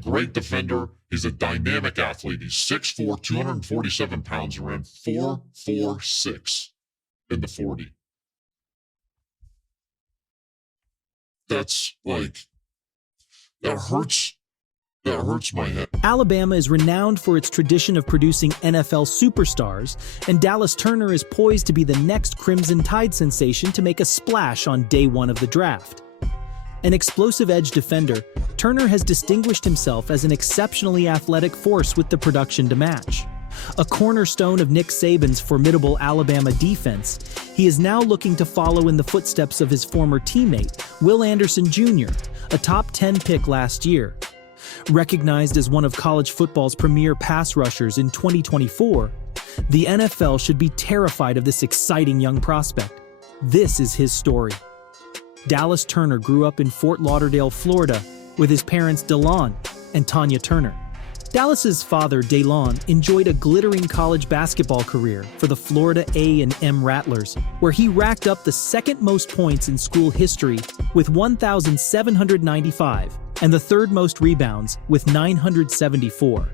great defender. He's a dynamic athlete. He's 6'4", 247 pounds, and ran 4.46 in the 40. That's like, that hurts my head. Alabama is renowned for its tradition of producing NFL superstars, and Dallas Turner is poised to be the next Crimson Tide sensation to make a splash on day one of the draft. An explosive edge defender, Turner has distinguished himself as an exceptionally athletic force with the production to match. A cornerstone of Nick Saban's formidable Alabama defense, he is now looking to follow in the footsteps of his former teammate, Will Anderson Jr., a top 10 pick last year. Recognized as one of college football's premier pass rushers in 2024, the NFL should be terrified of this exciting young prospect. This is his story. Dallas Turner grew up in Fort Lauderdale, Florida, with his parents DeLon and Tanya Turner. Dallas's father, Daylon, enjoyed a glittering college basketball career for the Florida A&M Rattlers, where he racked up the second most points in school history with 1,795 and the third most rebounds with 974.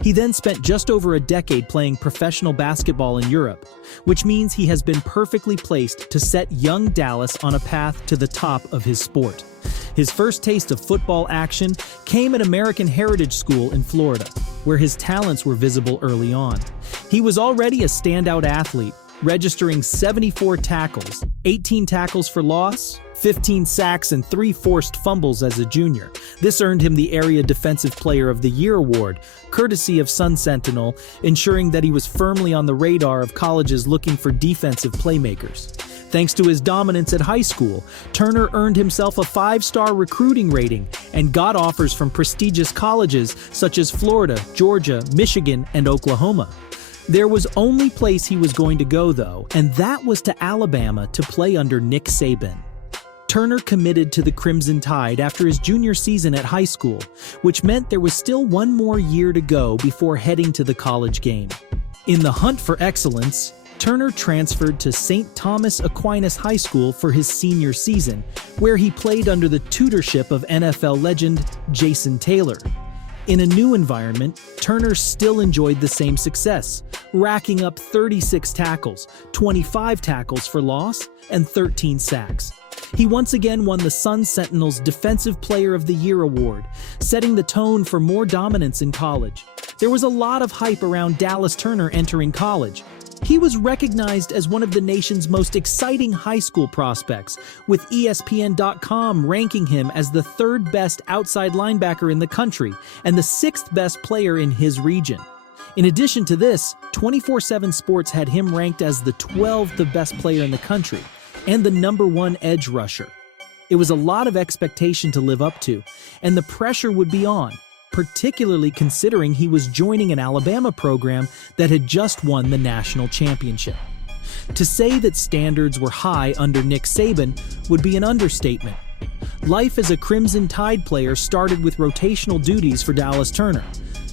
He then spent just over a decade playing professional basketball in Europe, which means he has been perfectly placed to set young Dallas on a path to the top of his sport. His first taste of football action came at American Heritage School in Florida, where his talents were visible early on. He was already a standout athlete, registering 74 tackles, 18 tackles for loss, 15 sacks, and 3 forced fumbles as a junior. This earned him the Area Defensive Player of the Year award, courtesy of Sun Sentinel, ensuring that he was firmly on the radar of colleges looking for defensive playmakers. Thanks to his dominance at high school, Turner earned himself a 5-star recruiting rating and got offers from prestigious colleges such as Florida, Georgia, Michigan, and Oklahoma. There was only place he was going to go, though, and that was to Alabama to play under Nick Saban. Turner committed to the Crimson Tide after his junior season at high school, which meant there was still one more year to go before heading to the college game. In the hunt for excellence, Turner transferred to St. Thomas Aquinas High School for his senior season, where he played under the tutorship of NFL legend Jason Taylor. In a new environment, Turner still enjoyed the same success, racking up 36 tackles, 25 tackles for loss, and 13 sacks. He once again won the Sun Sentinel's Defensive Player of the Year award, setting the tone for more dominance in college. There was a lot of hype around Dallas Turner entering college. He was recognized as one of the nation's most exciting high school prospects, with ESPN.com ranking him as the 3rd best outside linebacker in the country and the 6th best player in his region. In addition to this, 24/7 Sports had him ranked as the 12th best player in the country and the #1 edge rusher. It was a lot of expectation to live up to, and the pressure would be on, particularly considering he was joining an Alabama program that had just won the national championship. To say that standards were high under Nick Saban would be an understatement. Life as a Crimson Tide player started with rotational duties for Dallas Turner,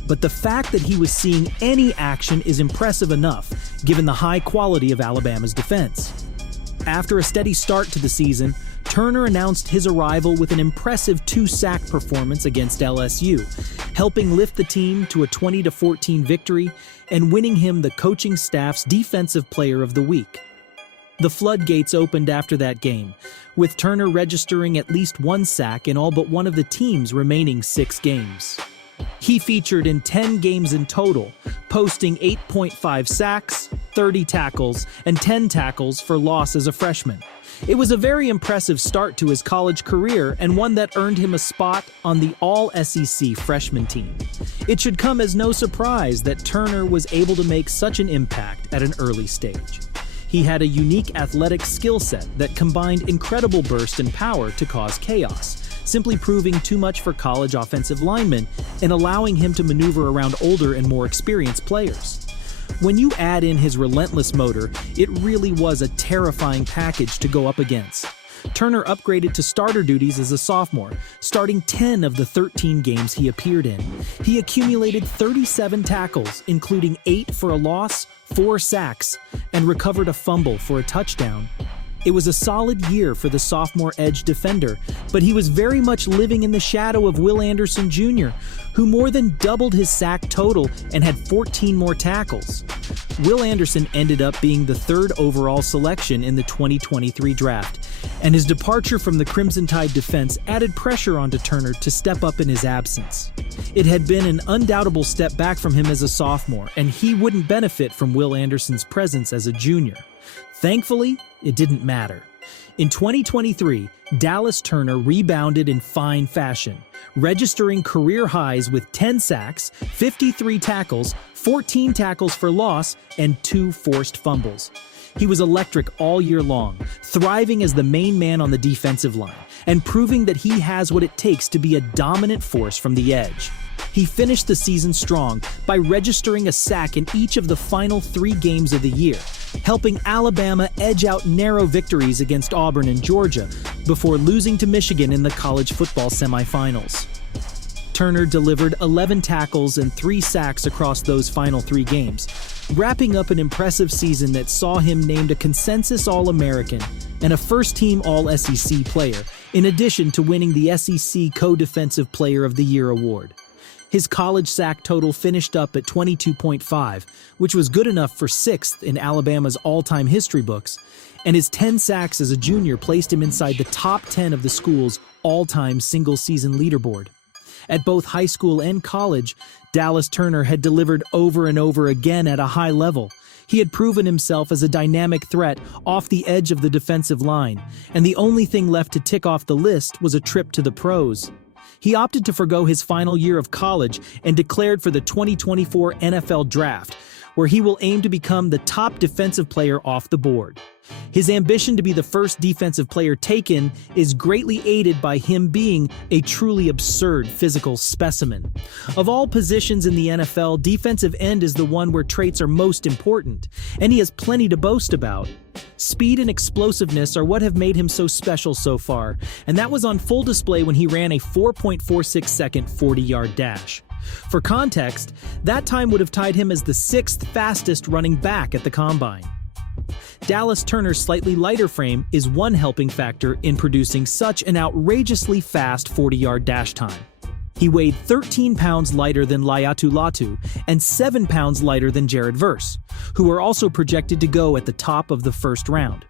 but the fact that he was seeing any action is impressive enough, given the high quality of Alabama's defense. After a steady start to the season, Turner announced his arrival with an impressive 2-sack performance against LSU, helping lift the team to a 20-14 victory and winning him the coaching staff's Defensive Player of the Week. The floodgates opened after that game, with Turner registering at least 1 sack in all but one of the team's remaining 6 games. He featured in 10 games in total, posting 8.5 sacks, 30 tackles, and 10 tackles for loss as a freshman. It was a very impressive start to his college career and one that earned him a spot on the All-SEC freshman team. It should come as no surprise that Turner was able to make such an impact at an early stage. He had a unique athletic skill set that combined incredible burst and power to cause chaos, simply proving too much for college offensive linemen and allowing him to maneuver around older and more experienced players. When you add in his relentless motor, it really was a terrifying package to go up against. Turner upgraded to starter duties as a sophomore, starting 10 of the 13 games he appeared in. He accumulated 37 tackles, including 8 for a loss, 4 sacks, and recovered a fumble for a touchdown. It was a solid year for the sophomore edge defender, but he was very much living in the shadow of Will Anderson Jr., who more than doubled his sack total and had 14 more tackles. Will Anderson ended up being the third overall selection in the 2023 draft, and his departure from the Crimson Tide defense added pressure onto Turner to step up in his absence. It had been an undoubtable step back from him as a sophomore, and he wouldn't benefit from Will Anderson's presence as a junior. Thankfully, it didn't matter. In 2023, Dallas Turner rebounded in fine fashion, registering career highs with 10 sacks, 53 tackles, 14 tackles for loss, and 2 forced fumbles. He was electric all year long, thriving as the main man on the defensive line, and proving that he has what it takes to be a dominant force from the edge. He finished the season strong by registering a sack in each of the final 3 games of the year, helping Alabama edge out narrow victories against Auburn and Georgia before losing to Michigan in the college football semifinals. Turner delivered 11 tackles and 3 sacks across those final 3 games, wrapping up an impressive season that saw him named a consensus All-American and a first-team All-SEC player, in addition to winning the SEC Co-Defensive Player of the Year award. His college sack total finished up at 22.5, which was good enough for 6th in Alabama's all-time history books, and his 10 sacks as a junior placed him inside the top 10 of the school's all-time single-season leaderboard. At both high school and college, Dallas Turner had delivered over and over again at a high level. He had proven himself as a dynamic threat off the edge of the defensive line, and the only thing left to tick off the list was a trip to the pros. He opted to forgo his final year of college and declared for the 2024 NFL Draft, where he will aim to become the top defensive player off the board. His ambition to be the first defensive player taken is greatly aided by him being a truly absurd physical specimen. Of all positions in the NFL, defensive end is the one where traits are most important, and he has plenty to boast about. Speed and explosiveness are what have made him so special so far, and that was on full display when he ran a 4.46-second 40-yard dash. For context, that time would have tied him as the 6th fastest running back at the Combine. Dallas Turner's slightly lighter frame is one helping factor in producing such an outrageously fast 40-yard dash time. He weighed 13 pounds lighter than Laiatu Latu and 7 pounds lighter than Jared Verse, who are also projected to go at the top of the first round.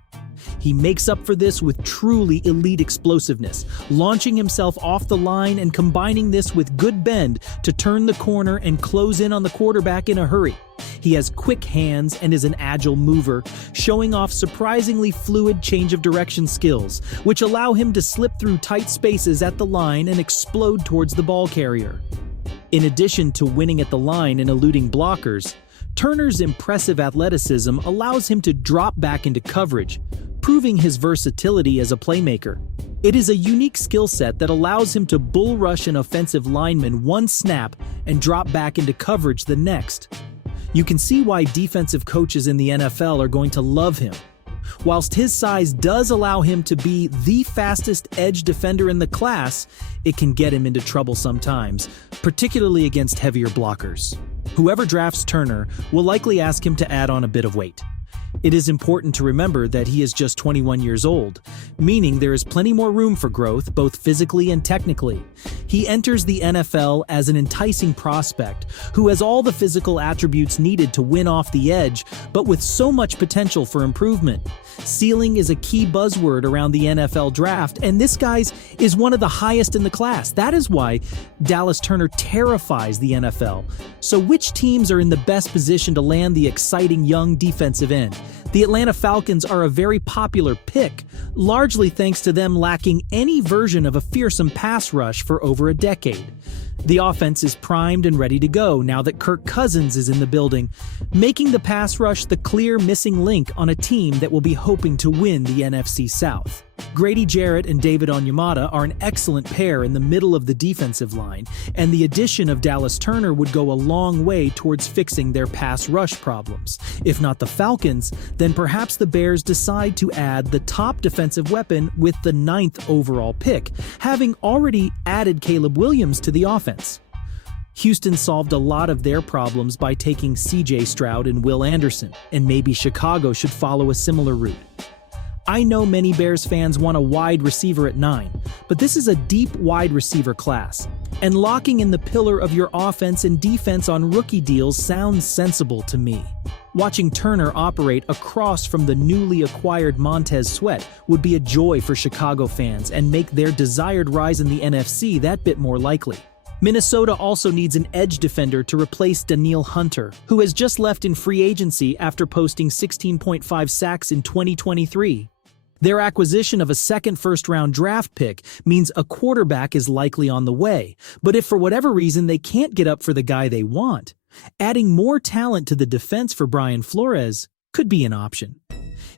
He makes up for this with truly elite explosiveness, launching himself off the line and combining this with good bend to turn the corner and close in on the quarterback in a hurry. He has quick hands and is an agile mover, showing off surprisingly fluid change of direction skills, which allow him to slip through tight spaces at the line and explode towards the ball carrier. In addition to winning at the line and eluding blockers, Turner's impressive athleticism allows him to drop back into coverage, proving his versatility as a playmaker. It is a unique skill set that allows him to bull rush an offensive lineman one snap and drop back into coverage the next. You can see why defensive coaches in the NFL are going to love him. Whilst his size does allow him to be the fastest edge defender in the class, it can get him into trouble sometimes, particularly against heavier blockers. Whoever drafts Turner will likely ask him to add on a bit of weight. It is important to remember that he is just 21 years old, meaning there is plenty more room for growth, both physically and technically. He enters the NFL as an enticing prospect who has all the physical attributes needed to win off the edge, but with so much potential for improvement. Ceiling is a key buzzword around the NFL draft, and this guy's is one of the highest in the class. That is why Dallas Turner terrifies the NFL. So which teams are in the best position to land the exciting young defensive end? The Atlanta Falcons are a very popular pick, largely thanks to them lacking any version of a fearsome pass rush for over a decade. The offense is primed and ready to go now that Kirk Cousins is in the building, making the pass rush the clear missing link on a team that will be hoping to win the NFC South. Grady Jarrett and David Onyemata are an excellent pair in the middle of the defensive line, and the addition of Dallas Turner would go a long way towards fixing their pass rush problems. If not the Falcons, then perhaps the Bears decide to add the top defensive weapon with the 9th overall pick, having already added Caleb Williams to the offense. Houston solved a lot of their problems by taking C.J. Stroud and Will Anderson, and maybe Chicago should follow a similar route. I know many Bears fans want a wide receiver at 9, but this is a deep wide receiver class, and locking in the pillar of your offense and defense on rookie deals sounds sensible to me. Watching Turner operate across from the newly acquired Montez Sweat would be a joy for Chicago fans and make their desired rise in the NFC that bit more likely. Minnesota also needs an edge defender to replace Danielle Hunter, who has just left in free agency after posting 16.5 sacks in 2023. Their acquisition of a second first-round draft pick means a quarterback is likely on the way, but if for whatever reason they can't get up for the guy they want, adding more talent to the defense for Brian Flores could be an option.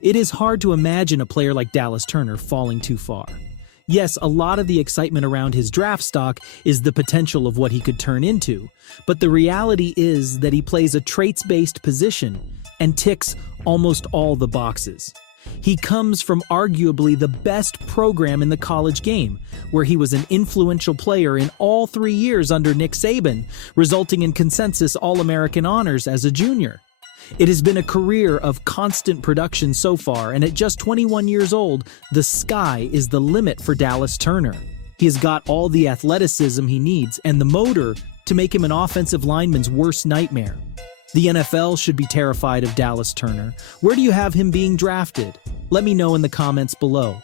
It is hard to imagine a player like Dallas Turner falling too far. Yes, a lot of the excitement around his draft stock is the potential of what he could turn into, but the reality is that he plays a traits-based position and ticks almost all the boxes. He comes from arguably the best program in the college game, where he was an influential player in all 3 years under Nick Saban, resulting in consensus All-American honors as a junior. It has been a career of constant production so far, and at just 21 years old, the sky is the limit for Dallas Turner. He has got all the athleticism he needs and the motor to make him an offensive lineman's worst nightmare. The NFL should be terrified of Dallas Turner. Where do you have him being drafted? Let me know in the comments below.